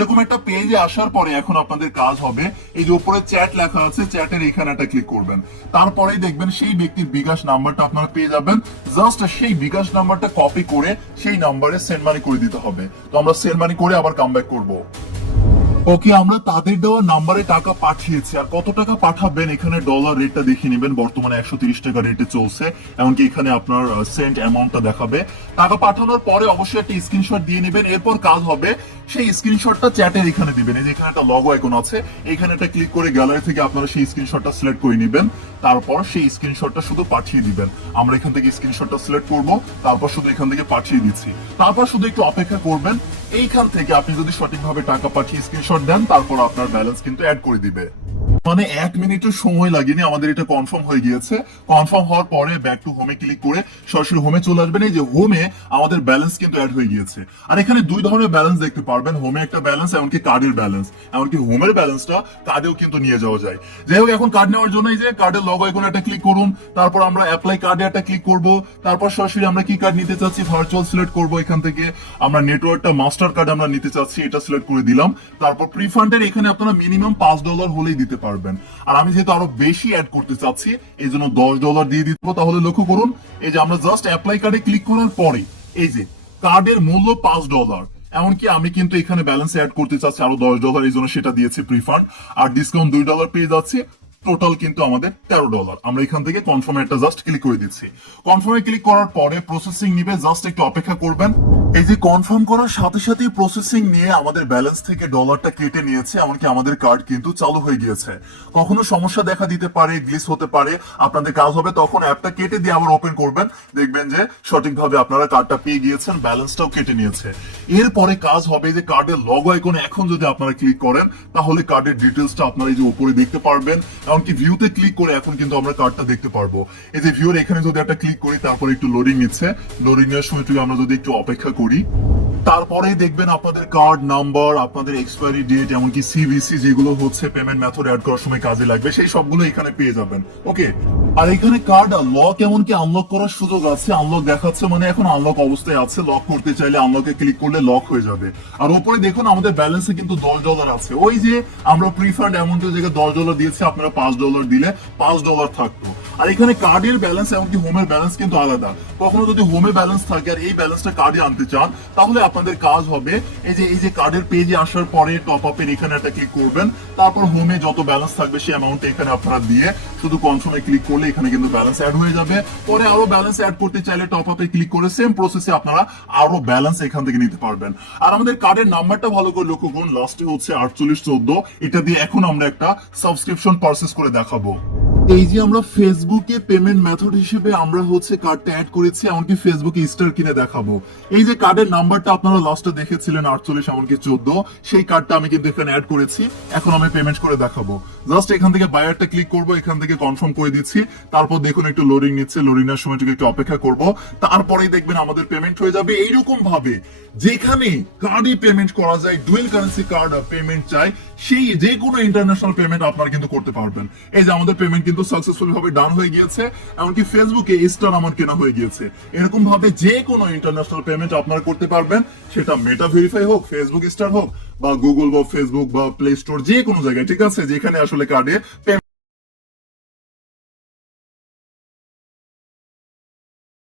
এরকম একটা পেজে আসার পরে এখন আপনাদের কাজ হবে এই যে উপরে চ্যাট লেখা আছে, চ্যাটের এখানে একটা ক্লিক করবেন। তারপরেই দেখবেন সেই ব্যক্তির বিকাশ নাম্বারটা আপনারা পেয়ে যাবেন। জাস্ট সেই বিকাশ নাম্বারটা কপি করে সেই নাম্বারে সেন্ড মানি করে দিতে হবে। তো আমরা সেন্ড মানি করে আবার কামব্যাক করব। ওকে, আমরা তাদের দেওয়া নাম্বারে টাকা পাঠিয়েছি। আর কত টাকা পাঠাবেন এখানে ডলার রেটটা দেখে নেবেন, বর্তমানে 130 টাকা রেটে চলছে। এমনকি এখানে আপনার সেন্ট অ্যামাউন্টটা দেখাবে। টাকা পাঠানোর পরে অবশ্যই একটা স্ক্রিনশট দিয়ে নেবেন। এরপর কাজ হবে সেই স্ক্রিনশটটা চ্যাটের এখানে দিবেন। এই যে এখানে একটা লগো আইকন আছে, এখানে একটা ক্লিক করে গ্যালারি থেকে আপনারা সেই স্ক্রিনশটটা সিলেক্ট করে নেবেন। তারপর সেই স্ক্রিনশটটা শুধু পাঠিয়ে দিবেন। আমরা এখান থেকে স্ক্রিনশটটা সিলেক্ট করব, তারপর শুধু এখান থেকে পাঠিয়ে দিচ্ছি। তারপর শুধু একটু অপেক্ষা করবেন। এইখান থেকে আপনি যদি সঠিকভাবে টাকা পাঠিয়ে স্ক্রিনশট দেন, তারপর আপনার ব্যালেন্স কিন্তু অ্যাড করে দিবে। মানে 1 মিনিটের সময় লাগেনি, আমাদের এটা কনফার্ম হয়ে গিয়েছে। কনফার্ম হওয়ার পরে ব্যাক টু হোমে ক্লিক করে সরাসরি হোমে চলে আসবেন। এই যে হোমে আমাদের ব্যালেন্স কিন্তু অ্যাড হয়ে গিয়েছে। আর এখানে দুই ধরনের ব্যালেন্স দেখতে পারবেন, হোমে একটা ব্যালেন্স, এমনকি কার্ডের ব্যালেন্স। এমনকি হোমের ব্যালেন্সটা কার্ডেও কিন্তু নিয়ে যাওয়া যায়। যাই হোক, এখন কার্ড নেওয়ার জন্য এই যে কার্ডের লগো আইকনে একটা ক্লিক করুন। তারপর আমরা অ্যাপ্লাই কার্ডে একটা ক্লিক করব। তারপর সরাসরি আমরা কি কার্ড নিতে চাচ্ছি ভার্চুয়াল সিলেক্ট করব। এখান থেকে আমরা নেটওয়ার্কটা মাস্টার কার্ড আমরা নিতে চাচ্ছি, এটা সিলেক্ট করে দিলাম। তারপর প্রিফান্ডের এখানে আপনারা মিনিমাম $5 হলেই দিতে পারবেন। আর আমি যেহেতু আরো বেশি অ্যাড করতে চাচ্ছি, এই জন্য $10 দিয়ে দিব। তাহলে লক্ষ্য করুন, এই যে আমরা জাস্ট অ্যাপ্লাই কার্ডে ক্লিক করার পরে এই যে কার্ডের মূল্য $5। এমনকি আমি কিন্তু এখানে ব্যালেন্স অ্যাড করতে চাচ্ছি আরো $10, এই জন্য সেটা দিয়েছি প্রিফান্ড। আর ডিসকাউন্ট $2 পেয়ে যাচ্ছে। টোটাল কিন্তু আমাদের $13। আমরা এখান থেকে কনফার্মে একটা জাস্ট ক্লিক করে দিচ্ছি। কনফার্মে ক্লিক করার পরে প্রসেসিং নিবে, জাস্ট একটু অপেক্ষা করবেন। এই যে কনফার্ম করার সাথে সাথেই প্রসেসিং নিয়ে আমাদের ব্যালেন্স থেকে ডলারটা কেটে নিয়েছে। এমনকি আমাদের কার্ড কিন্তু চালু হয়ে গিয়েছে। কখনো সমস্যা দেখা দিতে পারে, গ্লিচ হতে পারে। আপনাদের কাজ হবে তখন অ্যাপটা কেটে দিয়ে আবার ওপেন করবেন, দেখবেন যে সঠিকভাবে আপনারা কার্ডটা পেয়ে গিয়েছেন, ব্যালেন্সটাও কেটে নিয়েছে। এরপরে কাজ হবে যে কার্ডের লগো আইকনে এখন যদি আপনারা ক্লিক করেন, তাহলে কার্ডের ডিটেলসটা আপনারা এই যে উপরে দেখতে পারবেন। এমনকি ভিউতে ক্লিক করে এখন কিন্তু আমরা কার্ডটা দেখতে পারবো। এই যে ভিউর এখানে যদি একটা ক্লিক করি, তারপরে একটু লোডিং নিচ্ছে। লোডিং এর সময়টুকু আমরা যদি একটু অপেক্ষা করি, তারপরেই দেখবেন আপনাদের কার্ড নাম্বার, আপনাদের এক্সপায়ারি ডেট, এমনকি সিভিসি যেগুলো হচ্ছে পেমেন্ট মেথড অ্যাড করার সময় কাজে লাগবে, সেই সবগুলো এখানে পেয়ে যাবেন। ওকে, আর এখানে কার্ড লক এমনকি আনলক করার সুযোগ আছে। আনলক দেখাচ্ছে মানে এখন আনলক অবস্থায় আছে। লক করতে চাইলে আনলকে ক্লিক করলে লক হয়ে যাবে। আর উপরে দেখুন আমাদের ব্যালেন্সে কিন্তু $10 আছে। ওই যে আমরা প্রিফান্ড অ্যামাউন্ট জায়গায় $10 দিয়েছি, আপনারা $5 দিলে $5 থাকতো। আর এখানে কার্ডের ব্যালেন্স এমনকি হোমের ব্যালেন্স কিন্তু আলাদা। কখনো যদি হোমে ব্যালেন্স থাকে আর এই ব্যালেন্সটা কার্ডে আনতে চান, তাহলে আপনাদের কাজ হবে এই যে কার্ডের পেজে আসার পরে টপ আপের এখানে একটা ক্লিক করবেন। তারপর হোমে যত ব্যালেন্স থাকবে সেই অ্যামাউন্ট এখানে আপনারা দিয়ে শুধু কনফার্মে ক্লিক করলে এখানে কিন্তু ব্যালেন্স অ্যাড হয়ে যাবে। পরে আরো ব্যালেন্স অ্যাড করতে চাইলে টপ আপে ক্লিক করে সেম প্রসেসে আপনারা আরো ব্যালেন্স এখান থেকে নিতে পারবেন। আর আমাদের কার্ডের নাম্বারটা ভালো করে লক্ষ্য করুন, লাস্টে হচ্ছে 4814। এটা দিয়ে এখন আমরা একটা সাবস্ক্রিপশন পারচেজ করে দেখাবো। এই যে আমরা ফেসবুকে পেমেন্ট মেথড হিসেবে আমরা হচ্ছে কার্ডটা অ্যাড করেছি, এমনকি ফেসবুকে স্টার কিনে দেখাবো। এই যে কার্ডের নাম্বারটা আপনারা লাস্টে দেখেছিলেন 48 এমনকি 14, সেই কার্ডটা আমি কিন্তু এখানে অ্যাড করেছি। এখন আমি পেমেন্ট করে দেখাবো। জাস্ট এখান থেকে বায়ারটা ক্লিক করবো, এখান থেকে কনফার্ম করে দিচ্ছি। তারপর দেখুন একটু লোডিং নিচ্ছে, লোডিং এর সময়টুকু একটু অপেক্ষা করব। তারপরেই দেখবেন আমাদের পেমেন্ট হয়ে যাবে। এইরকম ভাবে যেখানে কার্ডে পেমেন্ট করা যায়, ডুয়েল কারেন্সি কার্ড পেমেন্ট চাই, সেই যে কোনো ইন্টারন্যাশনাল পেমেন্ট আপনারা কিন্তু করতে পারবেন। এই যে আমাদের পেমেন্ট কিন্তু সাকসেসফুলি ভাবে ডান হয়ে গিয়েছে। এমনকি ফেসবুকে স্টার আমার কেনা হয়ে গিয়েছে। এরকম ভাবে যে কোনো ইন্টারন্যাশনাল পেমেন্ট আপনারা করতে পারবেন, সেটা মেটা ভেরিফাই হোক, ফেসবুক স্টার হোক, বা গুগল বা ফেসবুক বা প্লে স্টোর, যে কোনো জায়গায়, ঠিক আছে, যেখানে আসলে কার্ডে